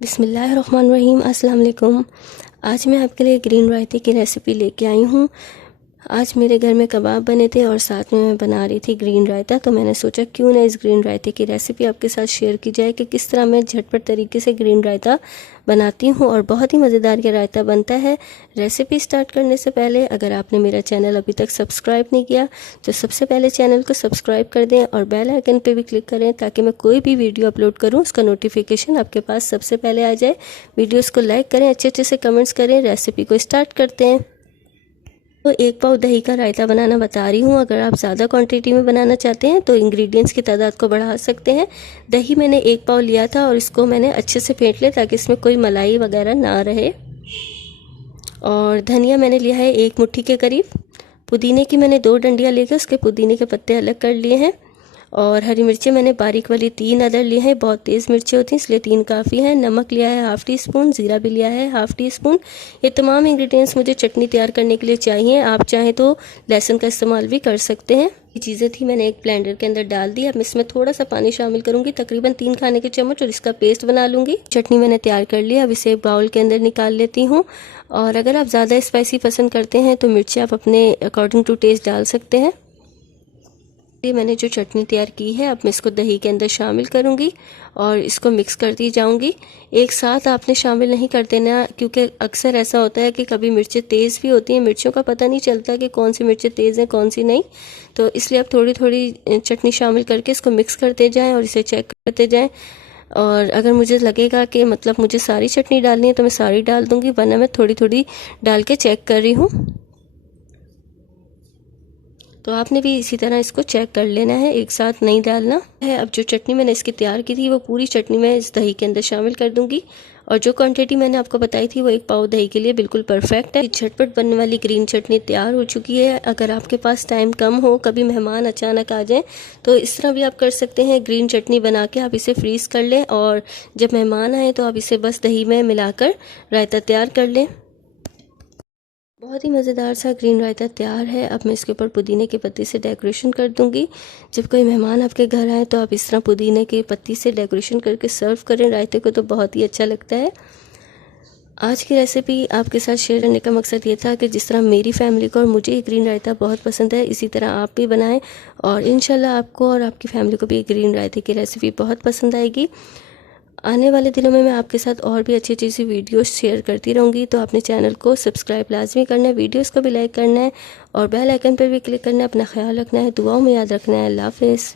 बिस्मिल्लाहिर्रहमानिर्रहीम। अस्सलाम वालेकुम। आज मैं आपके लिए ग्रीन रायते की रेसिपी लेके आई हूँ। आज मेरे घर में कबाब बने थे और साथ में मैं बना रही थी ग्रीन रायता, तो मैंने सोचा क्यों ना इस ग्रीन रायते की रेसिपी आपके साथ शेयर की जाए कि किस तरह मैं झटपट तरीके से ग्रीन रायता बनाती हूँ और बहुत ही मज़ेदार ये रायता बनता है। रेसिपी स्टार्ट करने से पहले अगर आपने मेरा चैनल अभी तक सब्सक्राइब नहीं किया तो सबसे पहले चैनल को सब्सक्राइब कर दें और बेल आइकन पे भी क्लिक करें ताकि मैं कोई भी वीडियो अपलोड करूँ उसका नोटिफिकेशन आपके पास सबसे पहले आ जाए। वीडियोज़ को लाइक करें, अच्छे अच्छे से कमेंट्स करें। रेसिपी को स्टार्ट करते हैं। तो 1 पाव दही का रायता बनाना बता रही हूँ। अगर आप ज़्यादा क्वांटिटी में बनाना चाहते हैं तो इंग्रेडिएंट्स की तादाद को बढ़ा सकते हैं। दही मैंने 1 पाव लिया था और इसको मैंने अच्छे से फेंट लिया ताकि इसमें कोई मलाई वगैरह ना रहे। और धनिया मैंने लिया है 1 मुट्ठी के करीब। पुदीने की मैंने 2 डंडियाँ लेकर उसके पुदीने के पत्ते अलग कर लिए हैं। और हरी मिर्चें मैंने बारीक वाली 3 अदर लिए हैं। बहुत तेज़ मिर्चें होती हैं इसलिए 3 काफ़ी हैं। नमक लिया है ½ टी स्पून, ज़ीरा भी लिया है ½ टी स्पून। ये तमाम इंग्रेडिएंट्स मुझे चटनी तैयार करने के लिए चाहिए। आप चाहें तो लहसुन का इस्तेमाल भी कर सकते हैं। ये चीज़ें थी मैंने एक ब्लेंडर के अंदर डाल दी। अब मैं इसमें थोड़ा सा पानी शामिल करूंगी, तकरीबन 3 खाने के चम्मच, और इसका पेस्ट बना लूँगी। चटनी मैंने तैयार कर लिया। अब इसे बाउल के अंदर निकाल लेती हूँ। और अगर आप ज़्यादा स्पाइसी पसंद करते हैं तो मिर्ची आप अपने अकॉर्डिंग टू टेस्ट डाल सकते हैं। ये मैंने जो चटनी तैयार की है अब मैं इसको दही के अंदर शामिल करूंगी और इसको मिक्स करती जाऊंगी। एक साथ आपने शामिल नहीं कर देना क्योंकि अक्सर ऐसा होता है कि कभी मिर्चें तेज़ भी होती हैं, मिर्चों का पता नहीं चलता कि कौन सी मिर्चें तेज़ हैं कौन सी नहीं। तो इसलिए आप थोड़ी थोड़ी चटनी शामिल करके इसको मिक्स करते जाएँ और इसे चेक करते जाएँ। और अगर मुझे लगेगा कि मतलब मुझे सारी चटनी डालनी है तो मैं सारी डाल दूँगी, वरना मैं थोड़ी थोड़ी डाल के चेक कर रही हूँ। तो आपने भी इसी तरह इसको चेक कर लेना है, एक साथ नहीं डालना है। अब जो चटनी मैंने इसकी तैयार की थी वो पूरी चटनी मैं इस दही के अंदर शामिल कर दूंगी। और जो क्वांटिटी मैंने आपको बताई थी वो 1 पाव दही के लिए बिल्कुल परफेक्ट है। झटपट बनने वाली ग्रीन चटनी तैयार हो चुकी है। अगर आपके पास टाइम कम हो, कभी मेहमान अचानक आ जाए, तो इस तरह भी आप कर सकते हैं। ग्रीन चटनी बना के आप इसे फ्रीज़ कर लें और जब मेहमान आए तो आप इसे बस दही में मिलाकर रायता तैयार कर लें। बहुत ही मज़ेदार सा ग्रीन रायता तैयार है। अब मैं इसके ऊपर पुदीने के पत्ती से डेकोरेशन कर दूंगी। जब कोई मेहमान आपके घर आए तो आप इस तरह पुदीने के पत्ती से डेकोरेशन करके सर्व करें रायते को, तो बहुत ही अच्छा लगता है। आज की रेसिपी आपके साथ शेयर करने का मकसद ये था कि जिस तरह मेरी फैमिली को और मुझे ये ग्रीन रायता बहुत पसंद है, इसी तरह आप भी बनाएं और इंशाल्लाह आपको और आपकी फैमिली को भी ग्रीन रायते की रेसिपी बहुत पसंद आएगी। आने वाले दिनों में मैं आपके साथ और भी अच्छी अच्छी सी वीडियोस शेयर करती रहूँगी, तो अपने चैनल को सब्सक्राइब लाजमी करना है, वीडियोस को भी लाइक करना है और बेल आइकन पर भी क्लिक करना है। अपना ख्याल रखना है, दुआओं में याद रखना है। अल्लाह हाफ़िज़।